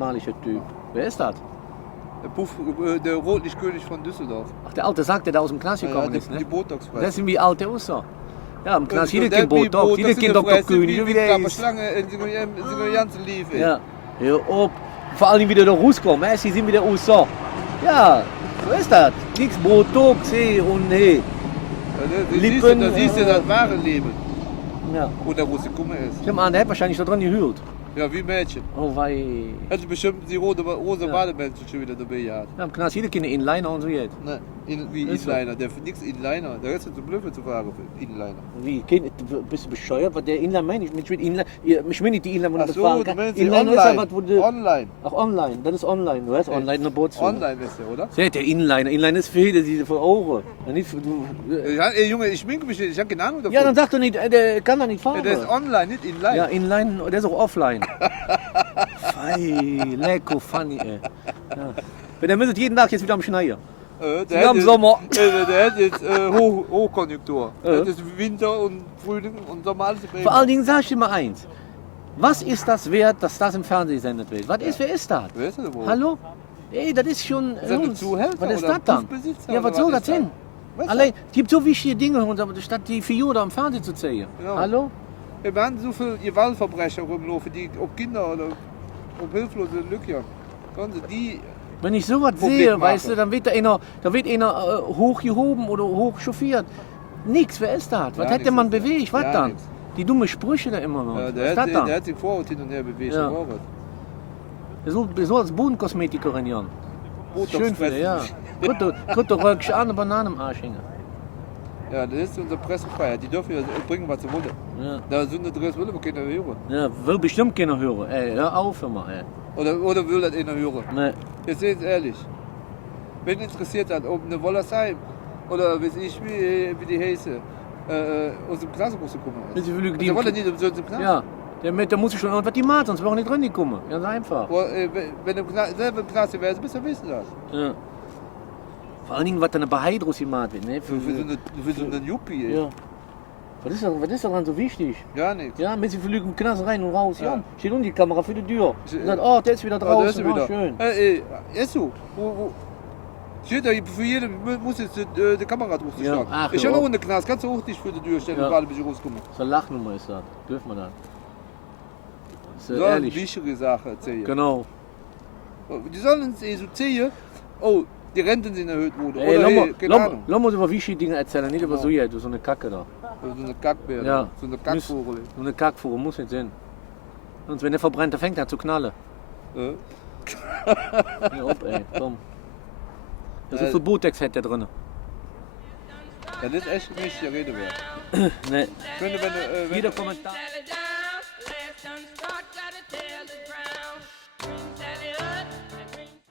Malischer Typ. Wer ist das? Der Rotlichtkönig von Düsseldorf. Ach, der alte Sack, der da aus dem Knast gekommen Ja, ist, die ne? Botox-Fresse. Das sind wie alte aussah. Ja, im Knast, jeder Der kennt Botox, jeder kennt Dr. König, wie der ist. Schlange in seiner ganzen Liebe. Ja, hör auf. Vor allem wieder da rauskommen, sie sind wieder aussah. Ja, so ist das. Nichts Botox, hey und hey. Lippen, Da siehst du das wahre Leben. Ja. Und der Russe Kummer ist. Ich nehme an, der hat wahrscheinlich da dran gehüllt. Ja, wie Mädchen. Oh wei. Hätte bestimmt die rosa Bademännchen schon wieder dabei gehabt. Ja, im Knast, jeder kennt Inliner und so jetzt. Ne, wie Ist so. Inliner. Der für nichts Inliner. Der Rest ist zum Blöffe zu fahren für Inliner. Wie? Bist du bescheuert? Was der Inliner meine ich? Ich meine nicht die Inliner, wo du Ach so, fahren du meinst die Inliner ist ja was, wo online. du... Online. Ach, online. Das ist online. Du hast online eine Bootsführung. Online ist der, oder? Seht der Inliner. Inliner ist für jede, die für Ohren. Ja, nicht für, Ja, ey, Junge, ich schminke mich nicht. Ich habe keine Ahnung davon. ja, dann sag doch nicht, der kann da nicht fahren. Ja, der ist online, nicht Inline. Ja, Inline, der ist auch offline. Fei, lecko, funny, ey. Ja. Der müsste jeden Tag jetzt wieder am Schneien. Der Wie am Sommer. Der hat jetzt Hochkonjunktur. Das ist Winter und Frühling und Sommer alles im Vor allen Dingen sag ich dir mal eins. Was ist das wert, dass das im Fernsehen gesendet wird? Was ist, wer ist das? Wer ist das denn wohl? Hallo? Ey, das ist schon... Ist das ein Zuhälter was ist oder das dann? Puffbesitzer Ja, oder was soll das ist das? denn? Was ist Allein, es gibt so wichtige Dinge, statt die Figur da im Fernsehen zu zeigen. Ja. Hallo? Wir werden so viele Gewaltverbrecher rumlaufen, die ob Kinder oder ob hilflose Lückchen. Die Wenn ich sowas Publik sehe, machen. weißt du, dann wird einer hochgehoben oder hochchauffiert. Nix, wer ist das? Was Ja, hat der nix Mann ist das. bewegt? Was Ja, dann? nix. Die dumme Sprüche da immer noch. Ja, Was ist der, das dann? der hat sich vor und hin und her bewegt. Ja. Robert. So als Bodenkosmetikerin, Jan. Botox Schön für dich, ja. Gut, du rückst an eine Banane im Arsch hängen. Ja, das ist unsere Pressefreiheit. Die dürfen ja bringen, was sie wollen. Ja. Da sind drin, will aber keiner hören. Ja, will bestimmt keiner hören. Ey, hör auf immer, ey. Oder will das einer hören. Nee. Jetzt seht ehrlich. Wenn interessiert hat, ob eine Wollersheim oder weiß ich wie die heiße aus dem Knast rausgekommen ist. Die Die wollen nicht umsonst im Knast. Ja, der muss schon irgendwas die machen, sonst brauchen die drin nicht kommen. Ganz einfach. Wenn du selber im Knast wärst, bist du wissen das. Ja. Vor allen Dingen, was da eine Bahai draus gemacht wird, ne? Für so einen Juppie. ey. Ja. Was ist daran so wichtig? Gar nichts. Ja, mit sie fliegen im Knast rein und raus. Ja. Ja. Steht unten die Kamera für die Tür. Ich- Und sagt, oh, der ist wieder Ah, draußen. da ist er wieder. schön. Ist so. Steht da, für jeden muss jetzt die Kamera drauf Ja, schlagen. ach, Ich hör habe noch auf. eine Knast, kannst du auch nicht für die Tür stellen, Ja. und gerade bis ich rauskomme. So eine Lachnummer ist das. Dürfen wir das? Ist So eine ehrlich. wichtige Sache erzählen. Genau. Die sollen uns so zählen, oh, die Renten sind erhöht worden. Ey, Oder hey, keine Ahnung. lass mal über wichtige Dinge erzählen, nicht über Genau. so hier, so eine Kacke da. So eine Kackbär, Ja. so eine Kackvogel. So eine Kackfuhre muss nicht sein. Sonst, wenn der verbrennt, der fängt an zu knallen. Ja, ob, ey, komm. Da so viel Botex hat der drin. Das ist echt nicht die Rede wert. Ne. Wenn du, Jeder Kommentar. Tell it down.